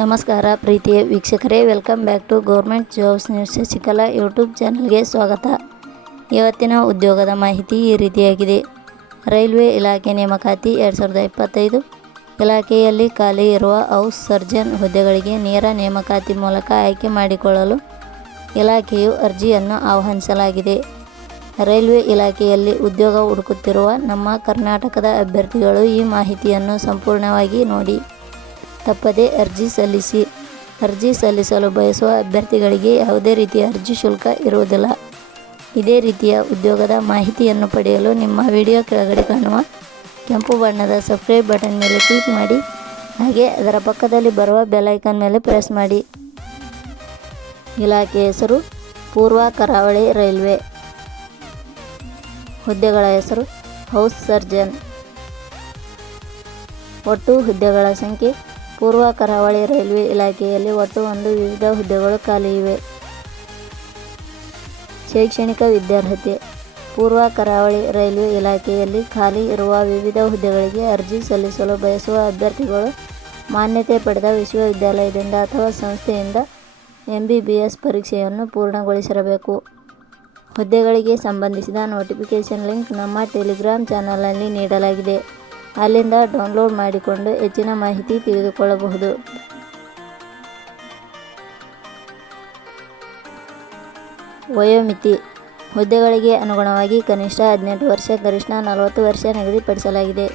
ನಮಸ್ಕಾರ ಪ್ರೀತಿಯ ವೀಕ್ಷಕರೇ welcome back to government jobs news Shashikala YouTube ಚಾನಲ್ಗೆ ಸ್ವಾಗತ. ಇವತ್ತಿನ ಉದ್ಯೋಗದ ಮಾಹಿತಿ ಈ ರೀತಿಯಾಗಿದೆ. ರೈಲ್ವೆ ಇಲಾಖೆ ನೇಮಕಾತಿ ಎರಡು ಸಾವಿರದ ಇಪ್ಪತ್ತೈದು ಇಲಾಖೆಯಲ್ಲಿ ಖಾಲಿ ಇರುವ ಹೌಸ್ ಸರ್ಜನ್ ಹುದ್ದೆಗಳಿಗೆ ನೇರ ನೇಮಕಾತಿ ಮೂಲಕ ಆಯ್ಕೆ ಮಾಡಿಕೊಳ್ಳಲು ಇಲಾಖೆಯು ಅರ್ಜಿಯನ್ನು ಆಹ್ವಾನಿಸಲಾಗಿದೆ. ರೈಲ್ವೆ ಇಲಾಖೆಯಲ್ಲಿ ಉದ್ಯೋಗ ಹುಡುಕುತ್ತಿರುವ ನಮ್ಮ ಕರ್ನಾಟಕದ ಅಭ್ಯರ್ಥಿಗಳು ಈ ಮಾಹಿತಿಯನ್ನು ಸಂಪೂರ್ಣವಾಗಿ ನೋಡಿ. ತಪ್ಪದೇ ಅರ್ಜಿ ಸಲ್ಲಿಸಿ. ಅರ್ಜಿ ಸಲ್ಲಿಸಲು ಬಯಸುವ ಅಭ್ಯರ್ಥಿಗಳಿಗೆ ಯಾವುದೇ ರೀತಿಯ ಅರ್ಜಿ ಶುಲ್ಕ ಇರುವುದಿಲ್ಲ. ಇದೇ ರೀತಿಯ ಉದ್ಯೋಗದ ಮಾಹಿತಿಯನ್ನು ಪಡೆಯಲು ನಿಮ್ಮ ವಿಡಿಯೋ ಕೆಳಗಡೆ ಕಾಣುವ ಕೆಂಪು ಬಣ್ಣದ ಸಬ್ಸ್ಕ್ರೈಬ್ ಬಟನ್ ಮೇಲೆ ಕ್ಲಿಕ್ ಮಾಡಿ. ಹಾಗೆ ಅದರ ಪಕ್ಕದಲ್ಲಿ ಬರುವ ಬೆಲೈಕನ್ ಮೇಲೆ ಪ್ರೆಸ್ ಮಾಡಿ. ಇಲಾಖೆ ಹೆಸರು, ಪೂರ್ವ ಕರಾವಳಿ ರೈಲ್ವೆ. ಹುದ್ದೆಗಳ ಹೆಸರು, ಹೌಸ್ ಸರ್ಜನ್. ಒಟ್ಟು ಹುದ್ದೆಗಳ ಸಂಖ್ಯೆ ಪೂರ್ವ ಕರಾವಳಿ ರೈಲ್ವೆ ಇಲಾಖೆಯಲ್ಲಿ ಒಟ್ಟು ಒಂದು ವಿವಿಧ ಹುದ್ದೆಗಳು ಖಾಲಿ ಇವೆ. ಶೈಕ್ಷಣಿಕ ವಿದ್ಯಾರ್ಹತೆ. ಪೂರ್ವ ಕರಾವಳಿ ರೈಲ್ವೆ ಇಲಾಖೆಯಲ್ಲಿ ಖಾಲಿ ಇರುವ ವಿವಿಧ ಹುದ್ದೆಗಳಿಗೆ ಅರ್ಜಿ ಸಲ್ಲಿಸಲು ಬಯಸುವ ಅಭ್ಯರ್ಥಿಗಳು ಮಾನ್ಯತೆ ಪಡೆದ ವಿಶ್ವವಿದ್ಯಾಲಯದಿಂದ ಅಥವಾ ಸಂಸ್ಥೆಯಿಂದ ಎಂ ಬಿ ಬಿ ಎಸ್ ಪರೀಕ್ಷೆಯನ್ನು ಪೂರ್ಣಗೊಳಿಸಿರಬೇಕು. ಹುದ್ದೆಗಳಿಗೆ ಸಂಬಂಧಿಸಿದ ನೋಟಿಫಿಕೇಷನ್ ಲಿಂಕ್ ನಮ್ಮ ಟೆಲಿಗ್ರಾಮ್ ಚಾನಲ್ನಲ್ಲಿ ನೀಡಲಾಗಿದೆ. ಅಲ್ಲಿಂದ ಡೌನ್ಲೋಡ್ ಮಾಡಿಕೊಂಡು ಹೆಚ್ಚಿನ ಮಾಹಿತಿ ತಿಳಿದುಕೊಳ್ಳಬಹುದು. ವಯೋಮಿತಿ ಹುದ್ದೆಗಳಿಗೆ ಅನುಗುಣವಾಗಿ ಕನಿಷ್ಠ ಹದಿನೆಂಟು ವರ್ಷ, ಗರಿಷ್ಠ ನಲವತ್ತು ವರ್ಷ ನಿಗದಿಪಡಿಸಲಾಗಿದೆ.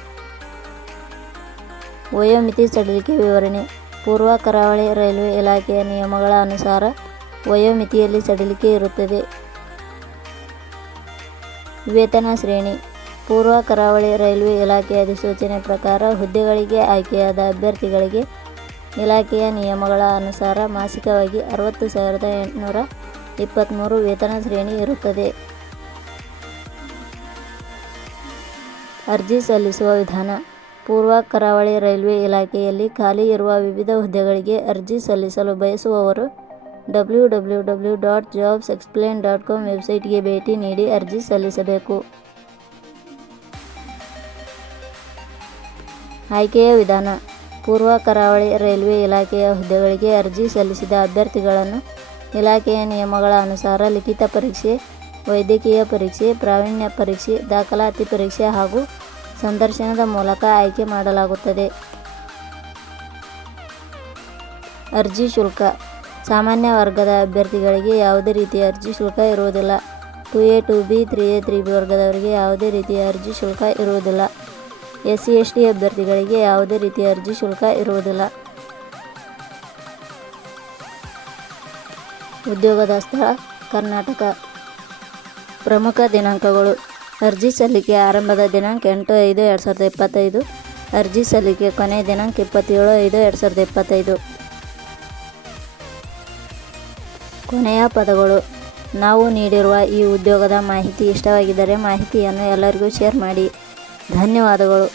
ವಯೋಮಿತಿ ಸಡಿಲಿಕೆ ವಿವರಣೆ, ಪೂರ್ವ ಕರಾವಳಿ ರೈಲ್ವೆ ಇಲಾಖೆಯ ನಿಯಮಗಳ ಅನುಸಾರ ವಯೋಮಿತಿಯಲ್ಲಿ ಸಡಿಲಿಕೆ ಇರುತ್ತದೆ. ವೇತನ ಶ್ರೇಣಿ ಪೂರ್ವ ಕರಾವಳಿ ರೈಲ್ವೆ ಇಲಾಖೆ ಅಧಿಸೂಚನೆ ಪ್ರಕಾರ ಹುದ್ದೆಗಳಿಗೆ ಆಯ್ಕೆಯಾದ ಅಭ್ಯರ್ಥಿಗಳಿಗೆ ಇಲಾಖೆಯ ನಿಯಮಗಳ ಅನುಸಾರ ಮಾಸಿಕವಾಗಿ ಅರವತ್ತು ಸಾವಿರದ ಎಂಟುನೂರ ಇಪ್ಪತ್ತ್ಮೂರು ವೇತನ ಶ್ರೇಣಿ ಇರುತ್ತದೆ. ಅರ್ಜಿ ಸಲ್ಲಿಸುವ ವಿಧಾನ. ಪೂರ್ವ ಕರಾವಳಿ ರೈಲ್ವೆ ಇಲಾಖೆಯಲ್ಲಿ ಖಾಲಿ ಇರುವ ವಿವಿಧ ಹುದ್ದೆಗಳಿಗೆ ಅರ್ಜಿ ಸಲ್ಲಿಸಲು ಬಯಸುವವರು W W W dot jobs explain dot com ವೆಬ್ಸೈಟ್ಗೆ ಭೇಟಿ ನೀಡಿ ಅರ್ಜಿ ಸಲ್ಲಿಸಬೇಕು. ಆಯ್ಕೆಯ ವಿಧಾನ. ಪೂರ್ವ ಕರಾವಳಿ ರೈಲ್ವೆ ಇಲಾಖೆಯ ಹುದ್ದೆಗಳಿಗೆ ಅರ್ಜಿ ಸಲ್ಲಿಸಿದ ಅಭ್ಯರ್ಥಿಗಳನ್ನು ಇಲಾಖೆಯ ನಿಯಮಗಳ ಅನುಸಾರ ಲಿಖಿತ ಪರೀಕ್ಷೆ, ವೈದ್ಯಕೀಯ ಪರೀಕ್ಷೆ, ಪ್ರಾವೀಣ್ಯ ಪರೀಕ್ಷೆ, ದಾಖಲಾತಿ ಪರೀಕ್ಷೆ ಹಾಗೂ ಸಂದರ್ಶನದ ಮೂಲಕ ಆಯ್ಕೆ ಮಾಡಲಾಗುತ್ತದೆ. ಅರ್ಜಿ ಶುಲ್ಕ. ಸಾಮಾನ್ಯ ವರ್ಗದ ಅಭ್ಯರ್ಥಿಗಳಿಗೆ ಯಾವುದೇ ರೀತಿಯ ಅರ್ಜಿ ಶುಲ್ಕ ಇರುವುದಿಲ್ಲ. Two A, two B, three A, three B ವರ್ಗದವರಿಗೆ ಯಾವುದೇ ರೀತಿಯ ಅರ್ಜಿ ಶುಲ್ಕ ಇರುವುದಿಲ್ಲ. ಎಸ್ ಸಿ ಎಸ್ ಟಿ ಅಭ್ಯರ್ಥಿಗಳಿಗೆ ಯಾವುದೇ ರೀತಿಯ ಅರ್ಜಿ ಶುಲ್ಕ ಇರುವುದಿಲ್ಲ. ಉದ್ಯೋಗದ ಸ್ಥಳ, ಕರ್ನಾಟಕ. ಪ್ರಮುಖ ದಿನಾಂಕಗಳು. ಅರ್ಜಿ ಸಲ್ಲಿಕೆ ಆರಂಭದ ದಿನಾಂಕ ಎಂಟು ಐದು ಎರಡು ಸಾವಿರದ ಇಪ್ಪತ್ತೈದು. ಅರ್ಜಿ ಸಲ್ಲಿಕೆ ಕೊನೆಯ ದಿನಾಂಕ ಇಪ್ಪತ್ತೇಳು ಐದು ಎರಡು ಸಾವಿರದ ಇಪ್ಪತ್ತೈದು. ಕೊನೆಯ ಪದಗಳು. ನಾವು ನೀಡಿರುವ ಈ ಉದ್ಯೋಗದ ಮಾಹಿತಿ ಇಷ್ಟವಾಗಿದ್ದರೆ ಮಾಹಿತಿಯನ್ನು ಎಲ್ಲರಿಗೂ ಶೇರ್ ಮಾಡಿ. ಧನ್ಯವಾದಗಳು